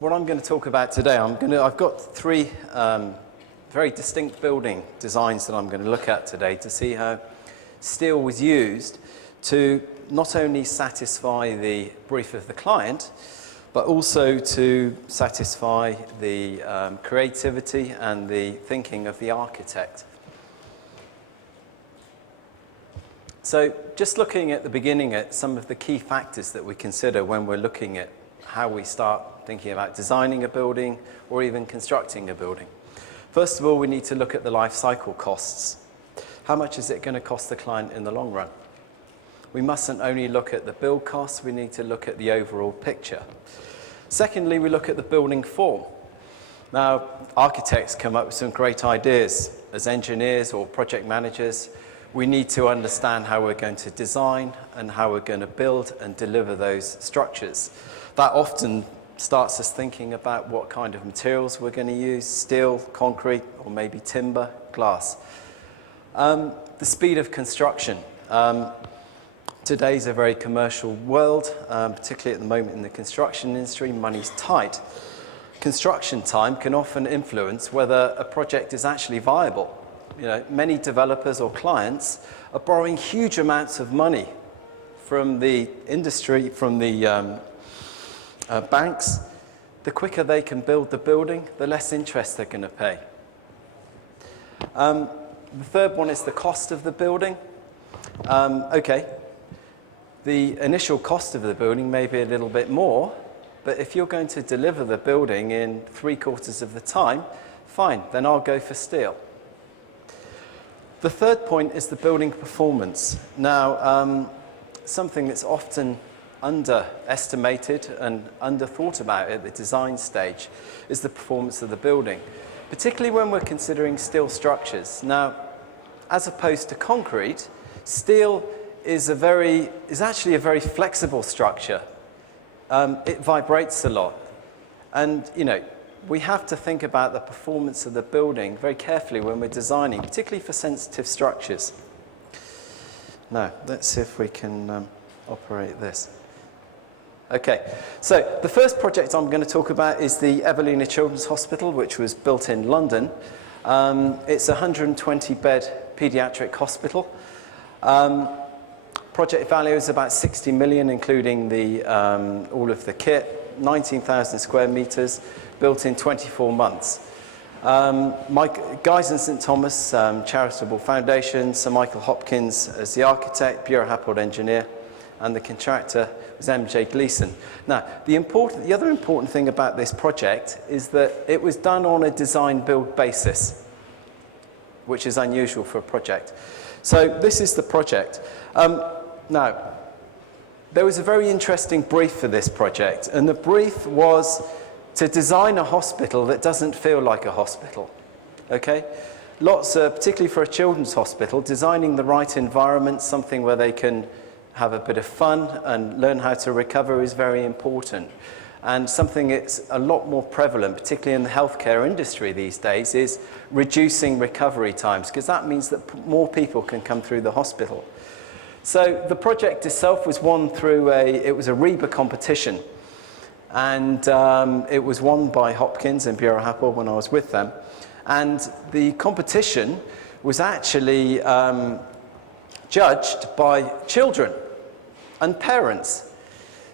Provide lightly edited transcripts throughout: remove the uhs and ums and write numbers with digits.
What I'm going to talk about today, I've got three very distinct building designs that I'm going to look at today to see how steel was used to not only satisfy the brief of the client, but also to satisfy the creativity and the thinking of the architect. So just looking at the beginning at some of the key factors that we consider when we're looking at how we start thinking about designing a building or even constructing a building. First of all, we need to look at the life cycle costs. How much is it going to cost the client in the long run? We mustn't only look at the build costs, we need to look at the overall picture. Secondly, we look at the building form. Now, architects come up with some great ideas. As engineers or project managers, we need to understand how we're going to design and how we're going to build and deliver those structures. That often starts us thinking about what kind of materials we're going to use: steel, concrete, or maybe timber, glass. The speed of construction. Today's a very commercial world, particularly at the moment in the construction industry. Money's tight. Construction time can often influence whether a project is actually viable. You know, many developers or clients are borrowing huge amounts of money from the industry, from the banks. The quicker they can build the building, the less interest they're going to pay. The third one is the cost of the building. Okay, the initial cost of the building may be a little bit more, but if you're going to deliver the building in 3/4 of the time, fine, then I'll go for steel. The third point is the building performance. Now, something that's often underestimated and underthought about at the design stage is the performance of the building, particularly when we're considering steel structures. Now, as opposed to concrete, steel is actually a very flexible structure. It vibrates a lot, and we have to think about the performance of the building very carefully when we're designing, particularly for sensitive structures. Now, let's see if we can operate this. Okay, so the first project I'm going to talk about is the Evelina Children's Hospital, which was built in London. It's a 120-bed paediatric hospital. Project value is about 60 million, including all of the kit, 19,000 square meters, built in 24 months. Guy's and St Thomas Charitable Foundation, Sir Michael Hopkins as the architect, Bureau Happold engineer, and the contractor was M.J. Gleeson. Now, the other important thing about this project is that it was done on a design-build basis, which is unusual for a project. So this is the project. Now, there was a very interesting brief for this project, and the brief was to design a hospital that doesn't feel like a hospital. Okay? Particularly for a children's hospital, designing the right environment, something where they can have a bit of fun and learn how to recover, is very important. And something that's a lot more prevalent, particularly in the healthcare industry these days, is reducing recovery times, because that means that more people can come through the hospital. So the project itself was won through a REBA competition. And it was won by Hopkins and Bureau Happold when I was with them. And the competition was actually judged by children and parents.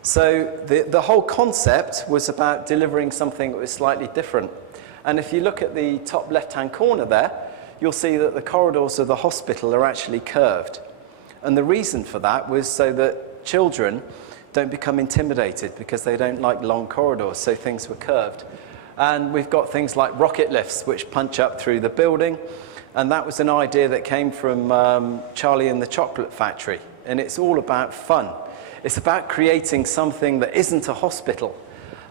So the whole concept was about delivering something that was slightly different. And if you look at the top left-hand corner there, you'll see that the corridors of the hospital are actually curved. And the reason for that was so that children don't become intimidated, because they don't like long corridors, so things were curved. And we've got things like rocket lifts which punch up through the building, and that was an idea that came from Charlie and the Chocolate Factory, and it's all about fun. It's about creating something that isn't a hospital.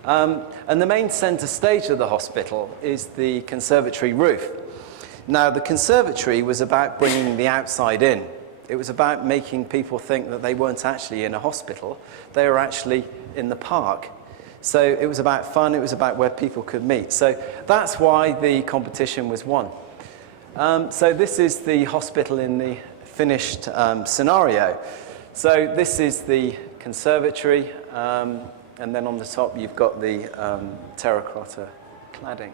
And the main centre stage of the hospital is the conservatory roof. Now, the conservatory was about bringing the outside in. It was about making people think that they weren't actually in a hospital, they were actually in the park. So it was about fun, it was about where people could meet. So that's why the competition was won. So this is the hospital in the finished scenario. So this is the conservatory. and then on the top you've got the terracotta cladding.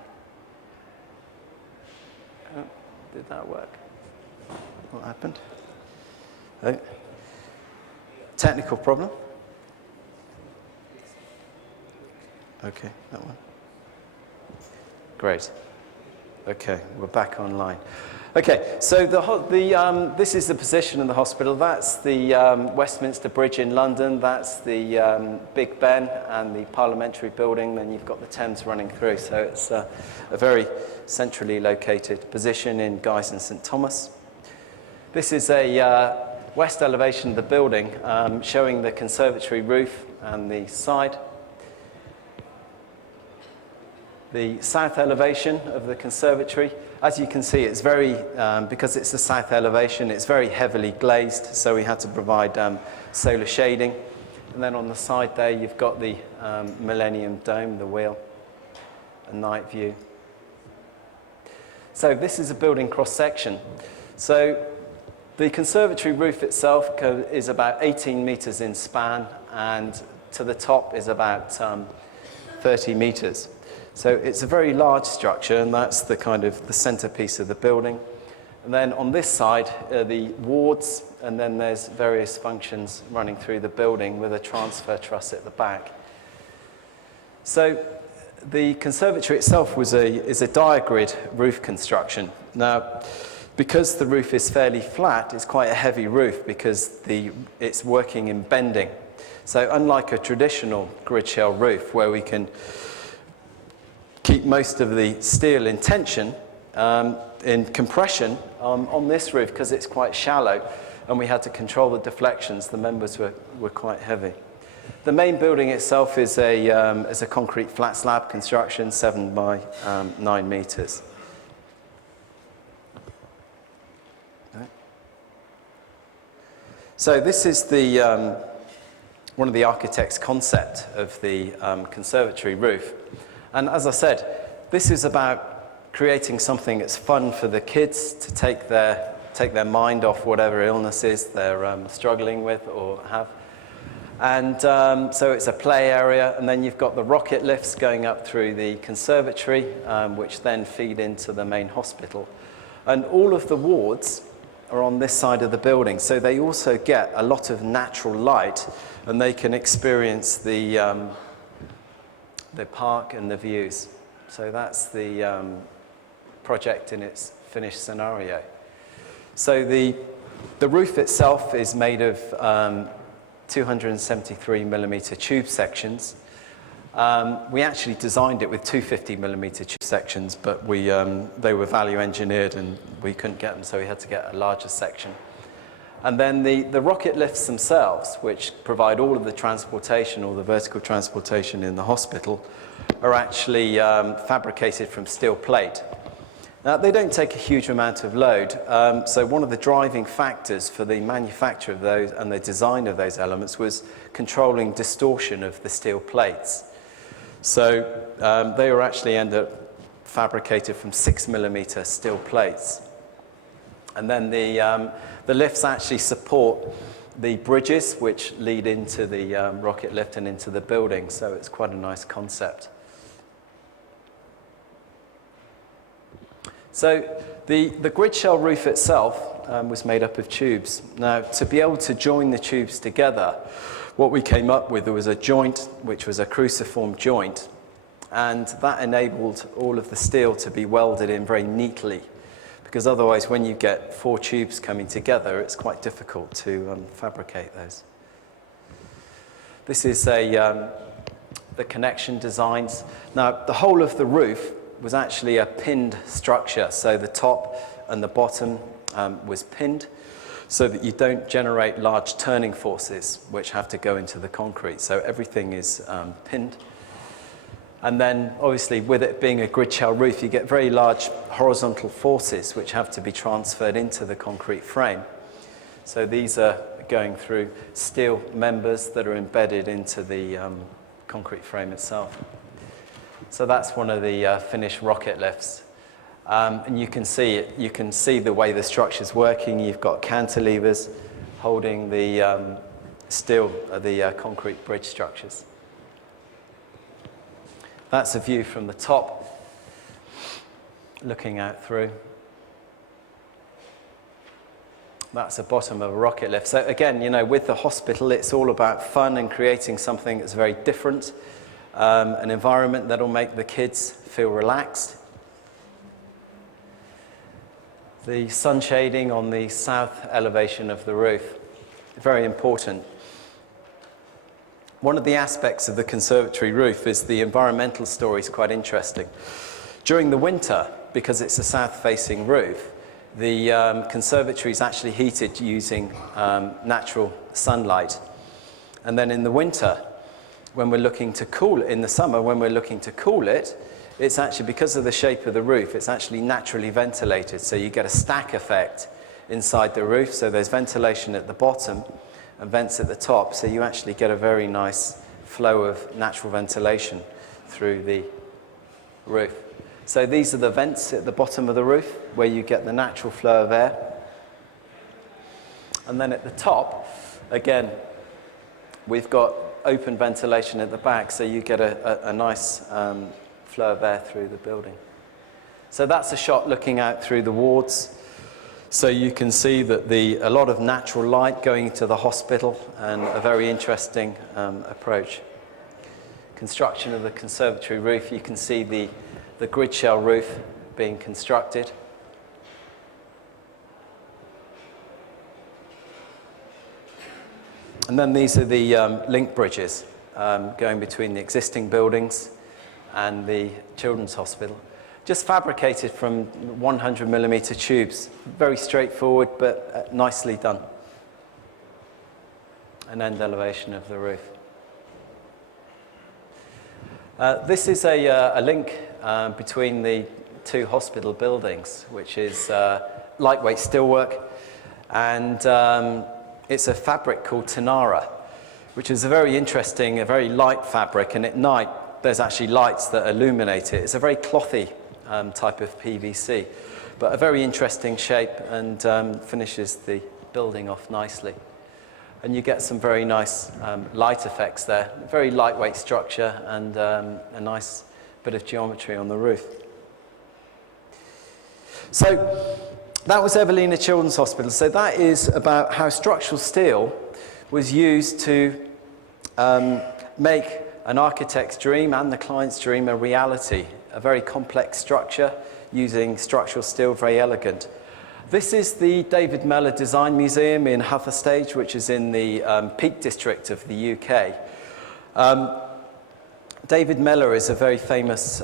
Oh, did that work? What happened? Oh. Technical problem? Okay, that one. Great. Okay, we're back online. Okay, so this is the position of the hospital. That's the Westminster Bridge in London. That's the Big Ben and the Parliamentary Building. Then you've got the Thames running through. So it's a very centrally located position in Guy's and St Thomas. This is a west elevation of the building showing the conservatory roof and the side. The south elevation of the conservatory, as you can see, it's very, because it's the south elevation, it's very heavily glazed, so we had to provide solar shading. And then on the side there, you've got the Millennium Dome, the wheel, a night view. So this is a building cross-section. So the conservatory roof itself is about 18 meters in span, and to the top is about 30 meters. So it's a very large structure, and that's the kind of the centerpiece of the building. And then on this side are the wards, and then there's various functions running through the building with a transfer truss at the back. So the conservatory itself is a diagrid roof construction. Now, because the roof is fairly flat, it's quite a heavy roof because it's working in bending. So unlike a traditional grid shell roof where we can keep most of the steel in tension, in compression, on this roof, because it's quite shallow and we had to control the deflections, the members were quite heavy. The main building itself is a concrete flat slab construction, 7 by 9 meters. So this is one of the architect's concept of the conservatory roof. And as I said, this is about creating something that's fun for the kids to take their mind off whatever illnesses they're struggling with or have. And so it's a play area, and then you've got the rocket lifts going up through the conservatory, which then feed into the main hospital. And all of the wards are on this side of the building, so they also get a lot of natural light, and they can experience the park and the views. So that's the project in its finished scenario. So the roof itself is made of 273 millimeter tube sections. We actually designed it with 250 millimeter tube sections, but they were value engineered and we couldn't get them, so we had to get a larger section. And then the rocket lifts themselves, which provide all of the transportation, all the vertical transportation in the hospital, are actually fabricated from steel plate. Now, they don't take a huge amount of load, so one of the driving factors for the manufacture of those and the design of those elements was controlling distortion of the steel plates. So they were actually fabricated from 6 millimeter steel plates. And then the lifts actually support the bridges which lead into the rocket lift and into the building, so it's quite a nice concept. So the grid shell roof itself was made up of tubes. Now, to be able to join the tubes together, what we came up with was a joint, which was a cruciform joint, and that enabled all of the steel to be welded in very neatly, because otherwise when you get 4 tubes coming together, it's quite difficult to fabricate those. This is the connection designs. Now, the whole of the roof was actually a pinned structure, so the top and the bottom was pinned so that you don't generate large turning forces which have to go into the concrete. So everything is pinned. And then obviously with it being a grid shell roof, you get very large horizontal forces which have to be transferred into the concrete frame. So these are going through steel members that are embedded into the concrete frame itself. So that's one of the finished rocket lifts. And you can see the way the structure's working. You've got cantilevers holding the steel, the concrete bridge structures. That's a view from the top, looking out through. That's the bottom of a rocket lift. So again, you know, with the hospital, it's all about fun and creating something that's very different, an environment that'll make the kids feel relaxed. The sun shading on the south elevation of the roof, very important. One of the aspects of the conservatory roof is the environmental story is quite interesting. During the winter, because it's a south-facing roof, the conservatory is actually heated using natural sunlight. And then in the winter, when we're looking to cool it, in the summer, when we're looking to cool it, it's actually, because of the shape of the roof, it's actually naturally ventilated. So you get a stack effect inside the roof. So there's ventilation at the bottom and vents at the top. So you actually get a very nice flow of natural ventilation through the roof. So these are the vents at the bottom of the roof where you get the natural flow of air. And then at the top, again, we've got open ventilation at the back, so you get a nice flow of air through the building. So that's a shot looking out through the wards. So you can see that a lot of natural light going into the hospital, and a very interesting approach. Construction of the conservatory roof, you can see the grid shell roof being constructed. And then these are the link bridges going between the existing buildings and the children's hospital. Just fabricated from 100mm tubes. Very straightforward, but nicely done. An end elevation of the roof. This is a link between the two hospital buildings, which is lightweight steelwork, and it's a fabric called Tanara, which is a very interesting, a very light fabric, and at night there's actually lights that illuminate it. It's a very clothy type of PVC, but a very interesting shape, and finishes the building off nicely. And you get some very nice light effects there. Very lightweight structure, and a nice bit of geometry on the roof. So that was Evelina Children's Hospital. So that is about how structural steel was used to make an architect's dream and the client's dream a reality. A very complex structure using structural steel, very elegant. This is the David Mellor Design Museum in Hatherstage, which is in the Peak District of the UK. David Mellor is a very famous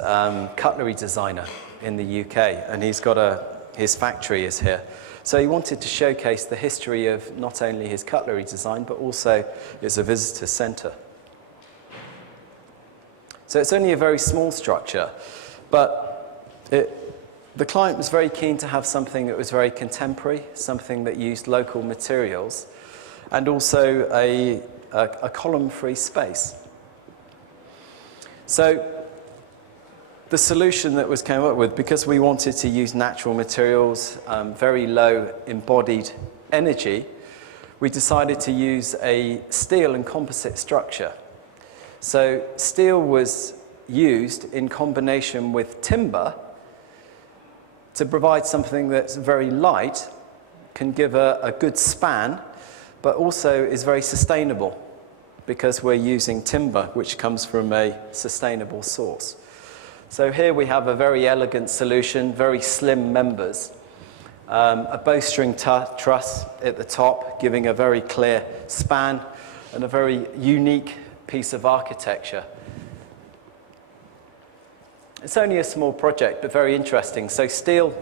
cutlery designer in the UK, and he's got his factory is here. So he wanted to showcase the history of not only his cutlery design, but also as a visitor centre. So it's only a very small structure, but the client was very keen to have something that was very contemporary, something that used local materials, and also a column-free space. So the solution that was came up with, because we wanted to use natural materials, very low embodied energy, we decided to use a steel and composite structure. So steel was used in combination with timber to provide something that's very light, can give a good span, but also is very sustainable because we're using timber, which comes from a sustainable source. So here we have a very elegant solution, very slim members, a bowstring truss at the top, giving a very clear span and a very unique piece of architecture. It's only a small project, but very interesting. So steel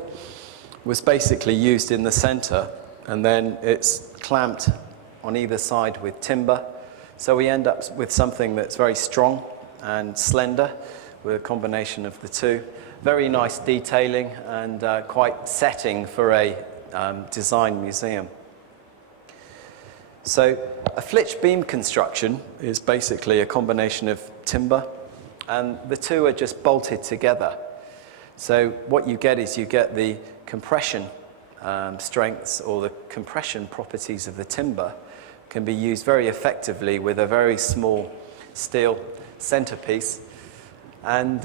was basically used in the center, and then it's clamped on either side with timber. So we end up with something that's very strong and slender, with a combination of the two. Very nice detailing, and quite setting for a design museum. So a Flitch beam construction is basically a combination of timber, and the two are just bolted together. So what you get is you get the compression strengths, or the compression properties of the timber can be used very effectively with a very small steel centerpiece, and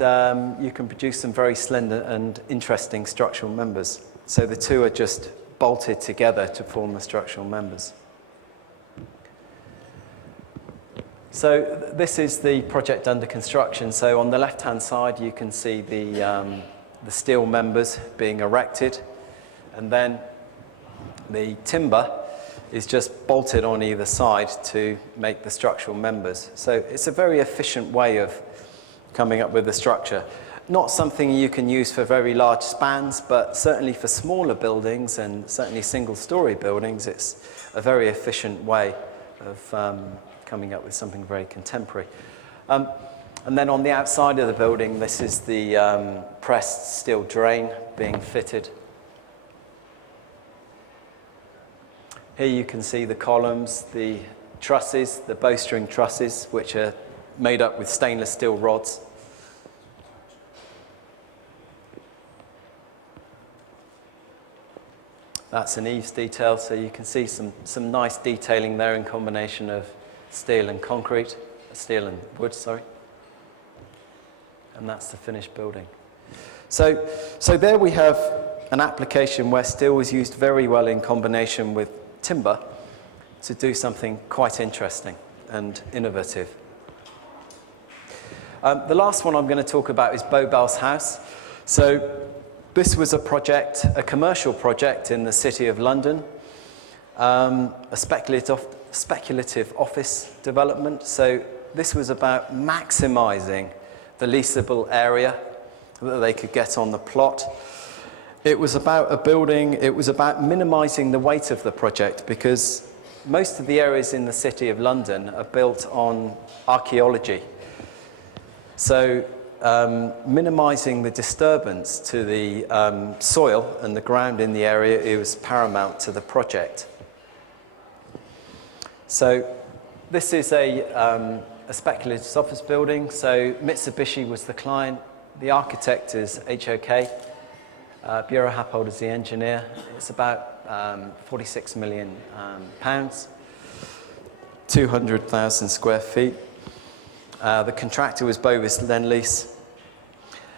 you can produce some very slender and interesting structural members. So the two are just bolted together to form the structural members. So this is the project under construction. So on the left-hand side, you can see the steel members being erected, and then the timber is just bolted on either side to make the structural members. So it's a very efficient way of coming up with the structure. Not something you can use for very large spans, but certainly for smaller buildings and certainly single-story buildings, it's a very efficient way of coming up with something very contemporary. And then on the outside of the building, this is the pressed steel drain being fitted. Here you can see the columns, the trusses, the bowstring trusses, which are made up with stainless steel rods. That's an eaves detail, so you can see some nice detailing there in combination of steel and concrete, steel and wood, sorry. And that's the finished building. So there we have an application where steel was used very well in combination with timber to do something quite interesting and innovative. The last one I'm going to talk about is Bowbell's house. So this was a project, a commercial project in the City of London, a speculative office development. So this was about maximising the leasable area that they could get on the plot. It was about a building, it was about minimising the weight of the project, because most of the areas in the City of London are built on archaeology. So minimising the disturbance to the soil and the ground in the area, it was paramount to the project. So this is a speculative office building. So Mitsubishi was the client, the architect is HOK. Bureau Happold is the engineer. It's about 46 million pounds, 200,000 square feet. The contractor was Bovis Lendlease.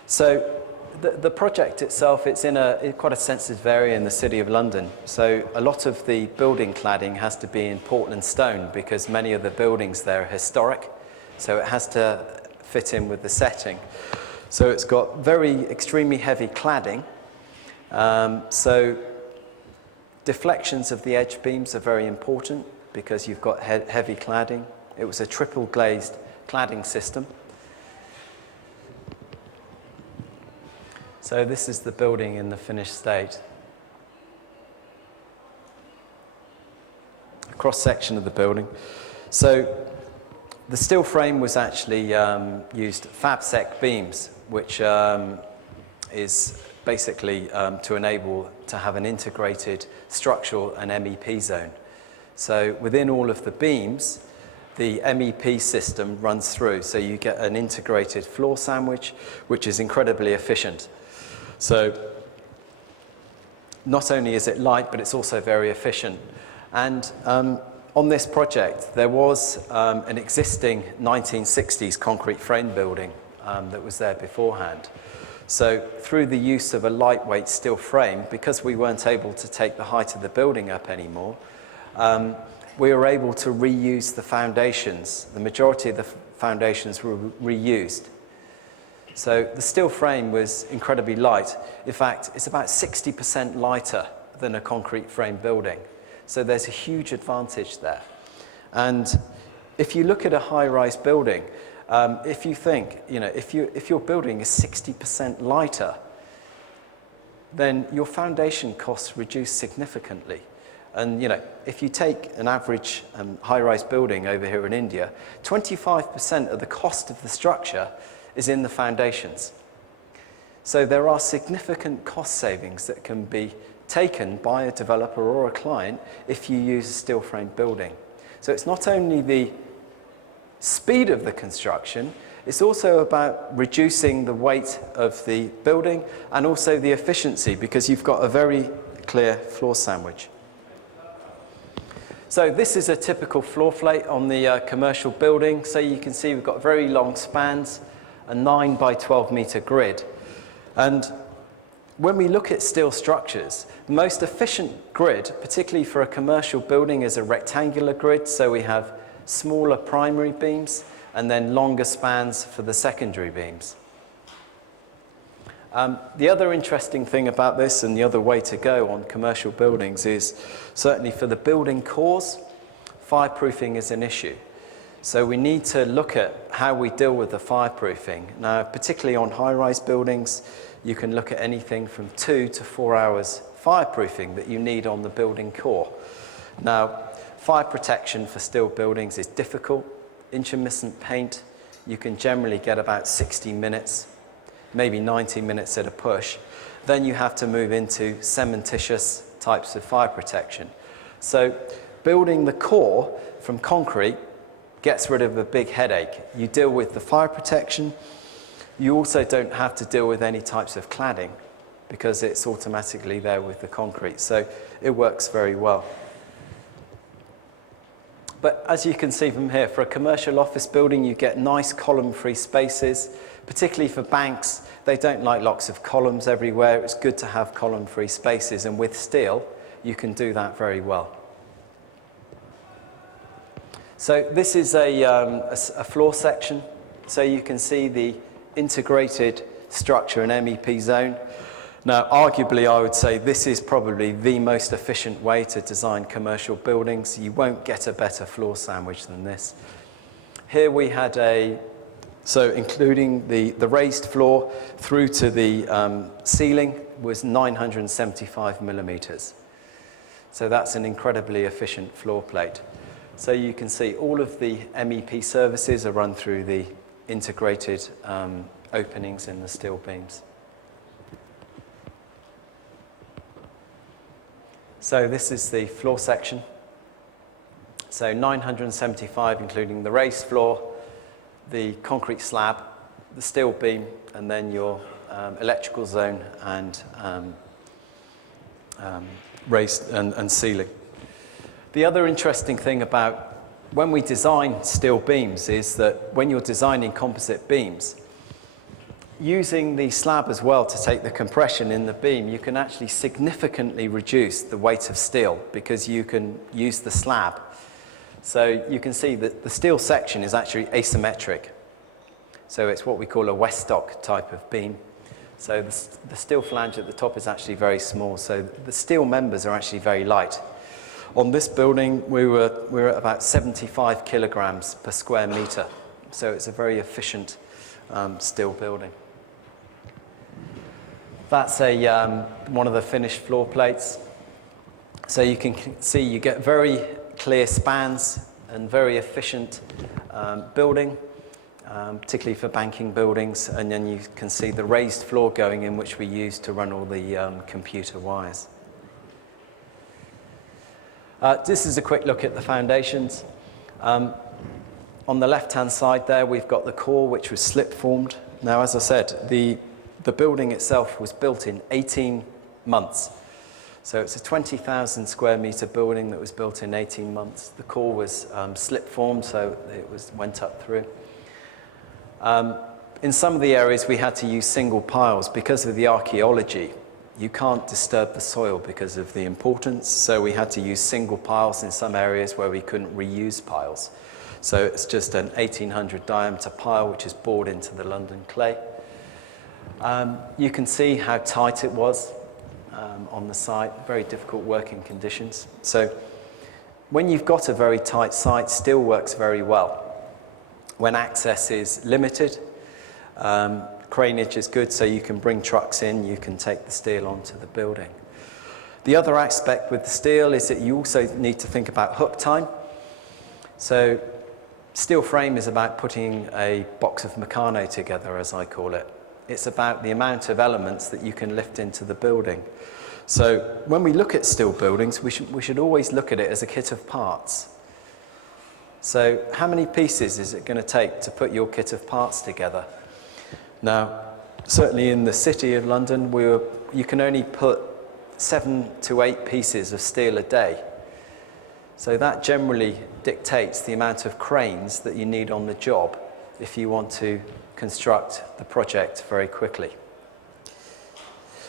So the project itself, it's in quite a sensitive area in the City of London. So a lot of the building cladding has to be in Portland stone because many of the buildings there are historic. So it has to fit in with the setting. So it's got very extremely heavy cladding. So deflections of the edge beams are very important because you've got heavy cladding. It was a triple glazed cladding system. So this is the building in the finished state. A cross section of the building. So the steel frame was actually used FabSec beams, which is basically to enable to have an integrated structural and MEP zone. So within all of the beams, the MEP system runs through, so you get an integrated floor sandwich, which is incredibly efficient. So not only is it light, but it's also very efficient. And on this project, there was an existing 1960s concrete frame building that was there beforehand. So through the use of a lightweight steel frame, because we weren't able to take the height of the building up anymore, we were able to reuse the foundations. The majority of the foundations were reused. So the steel frame was incredibly light. In fact, it's about 60% lighter than a concrete frame building. So there's a huge advantage there. And if you look at a high-rise building, if you think, if your building is 60% lighter, then your foundation costs reduce significantly. And if you take an average high-rise building over here in India, 25% of the cost of the structure is in the foundations. So there are significant cost savings that can be taken by a developer or a client if you use a steel frame building. So it's not only the speed of the construction, it's also about reducing the weight of the building and also the efficiency, because you've got a very clear floor sandwich. So this is a typical floor plate on the commercial building. So you can see we've got very long spans. a 9 by 12 metre grid. And when we look at steel structures, the most efficient grid, particularly for a commercial building, is a rectangular grid. So we have smaller primary beams and then longer spans for the secondary beams. The other interesting thing about this, and the other way to go on commercial buildings, is certainly for the building cores, fireproofing is an issue. So we need to look at how we deal with the fireproofing. Now, particularly on high-rise buildings, you can look at anything from 2 to 4 hours fireproofing that you need on the building core. Now, fire protection for steel buildings is difficult. Intermittent paint, you can generally get about 60 minutes. Maybe 90 minutes at a push. Then you have to move into cementitious types of fire protection. So building the core from concrete gets rid of a big headache. You deal with the fire protection. You also don't have to deal with any types of cladding because it's automatically there with the concrete. So it works very well. But as you can see from here, for a commercial office building, you get nice column-free spaces, particularly for banks. They don't like lots of columns everywhere. It's good to have column-free spaces, and with steel, you can do that very well. So this is a floor section. So you can see the integrated structure and MEP zone. Now, arguably, I would say this is probably the most efficient way to design commercial buildings. You won't get a better floor sandwich than this. Here we had so including the raised floor through to the ceiling was 975 millimeters. So that's an incredibly efficient floor plate. So you can see all of the MEP services are run through the integrated openings in the steel beams. So this is the floor section. So 975, including the raised floor, the concrete slab, the steel beam, and then your electrical zone and raised and ceiling. The other interesting thing about when we design steel beams is that when you're designing composite beams, using the slab as well to take the compression in the beam, you can actually significantly reduce the weight of steel because you can use the slab. So you can see that the steel section is actually asymmetric. So it's what we call a Weststock type of beam. So the steel flange at the top is actually very small. So the steel members are actually very light. On this building, we're at about 75 kilograms per square meter. So it's a very efficient steel building. That's one of the finished floor plates. So you can see you get very clear spans and very efficient building, particularly for banking buildings. And then you can see the raised floor going in, which we use to run all the computer wires. This is a quick look at the foundations. On the left-hand side there, we've got the core, which was slip-formed. Now, as I said, the building itself was built in 18 months. So it's a 20,000 square meter building that was built in 18 months. The core was slip-formed, so it went up through. In some of the areas, we had to use single piles because of the archaeology. You can't disturb the soil because of the importance, so we had to use single piles in some areas where we couldn't reuse piles. So it's just an 1800 diameter pile which is bored into the London clay. You can see how tight it was on the site, very difficult working conditions. So when you've got a very tight site, steel works very well. When access is limited, craneage is good, so you can bring trucks in, you can take the steel onto the building. The other aspect with the steel is that you also need to think about hook time. So steel frame is about putting a box of Meccano together, as I call it. It's about the amount of elements that you can lift into the building. So when we look at steel buildings, we should always look at it as a kit of parts. So how many pieces is it going to take to put your kit of parts together? Now, certainly in the city of London, you can only put 7 to 8 pieces of steel a day. So that generally dictates the amount of cranes that you need on the job if you want to construct the project very quickly.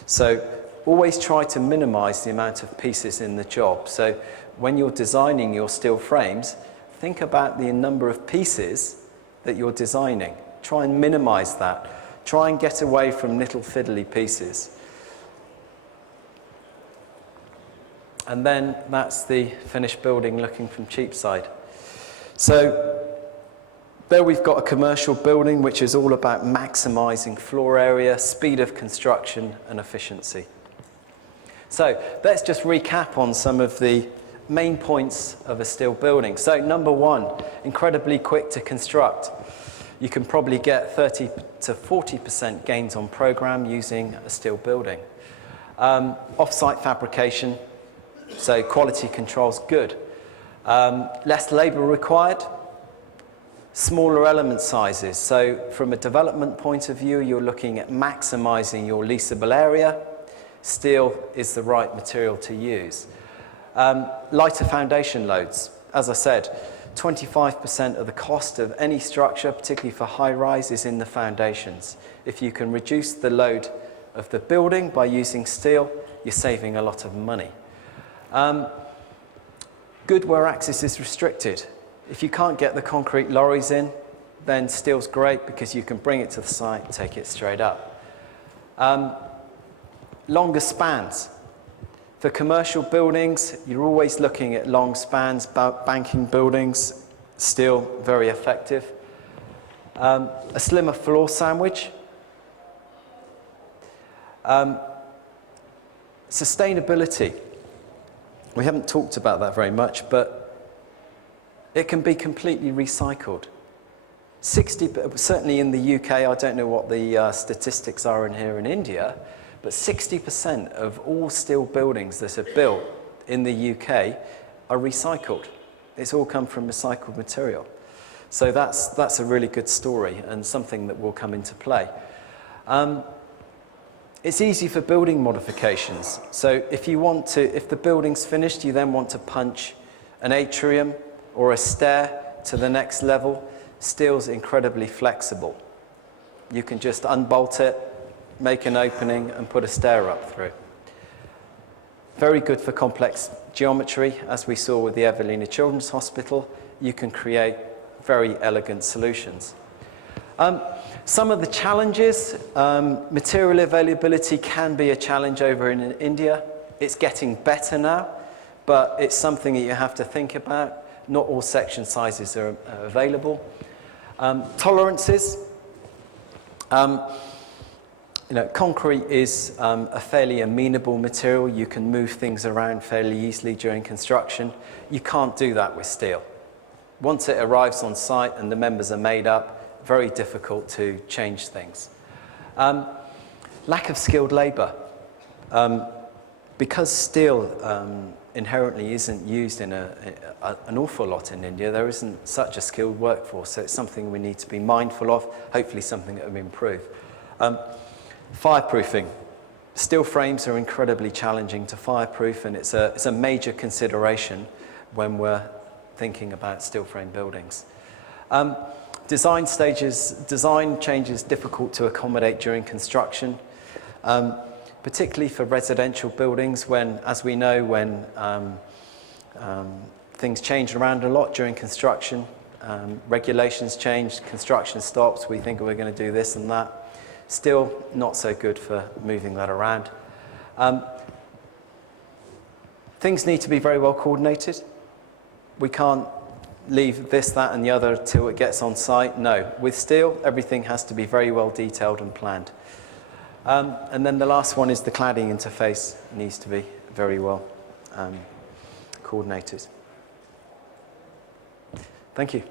So always try to minimize the amount of pieces in the job. So when you're designing your steel frames, think about the number of pieces that you're designing. Try and minimize that. Try and get away from little fiddly pieces. And then that's the finished building looking from Cheapside. So there we've got a commercial building which is all about maximizing floor area, speed of construction and efficiency. So let's just recap on some of the main points of a steel building. So number one, incredibly quick to construct. You can probably get 30 to 40% gains on program using a steel building. Off-site fabrication, so quality control's good. Less labor required. Smaller element sizes. So from a development point of view, you're looking at maximizing your leasable area. Steel is the right material to use. Lighter foundation loads. As I said, 25% of the cost of any structure, particularly for high-rise, is in the foundations. If you can reduce the load of the building by using steel, you're saving a lot of money. Good where access is restricted. If you can't get the concrete lorries in, then steel's great because you can bring it to the site and take it straight up. Longer spans. For commercial buildings, you're always looking at long spans. Banking buildings, steel, very effective. A slimmer floor sandwich. Sustainability. We haven't talked about that very much, but it can be completely recycled. Certainly in the UK, I don't know what the statistics are in here in India, but 60% of all steel buildings that are built in the UK are recycled. It's all come from recycled material. So that's a really good story and something that will come into play. It's easy for building modifications. So if the building's finished, you then want to punch an atrium or a stair to the next level, steel's incredibly flexible. You can just unbolt it, make an opening and put a stair up through. Very good for complex geometry, as we saw with the Evelina Children's Hospital. You can create very elegant solutions. Some of the challenges, material availability can be a challenge over in India. It's getting better now, but it's something that you have to think about. Not all section sizes are available. Tolerances. Concrete is a fairly amenable material. You can move things around fairly easily during construction. You can't do that with steel. Once it arrives on site and the members are made up, very difficult to change things. Lack of skilled labor. Because steel inherently isn't used in an awful lot in India, there isn't such a skilled workforce, so it's something we need to be mindful of, hopefully something that will improve. Fireproofing. Steel frames are incredibly challenging to fireproof, and it's a major consideration when we're thinking about steel frame buildings. Design changes difficult to accommodate during construction, particularly for residential buildings when, as we know, when things change around a lot during construction, regulations change, construction stops, we think we're going to do this and that. Still not so good for moving that around. Things need to be very well coordinated. We can't leave this, that and the other till it gets on site. No, with steel, everything has to be very well detailed and planned. And then the last one is the cladding interface needs to be very well coordinated. Thank you.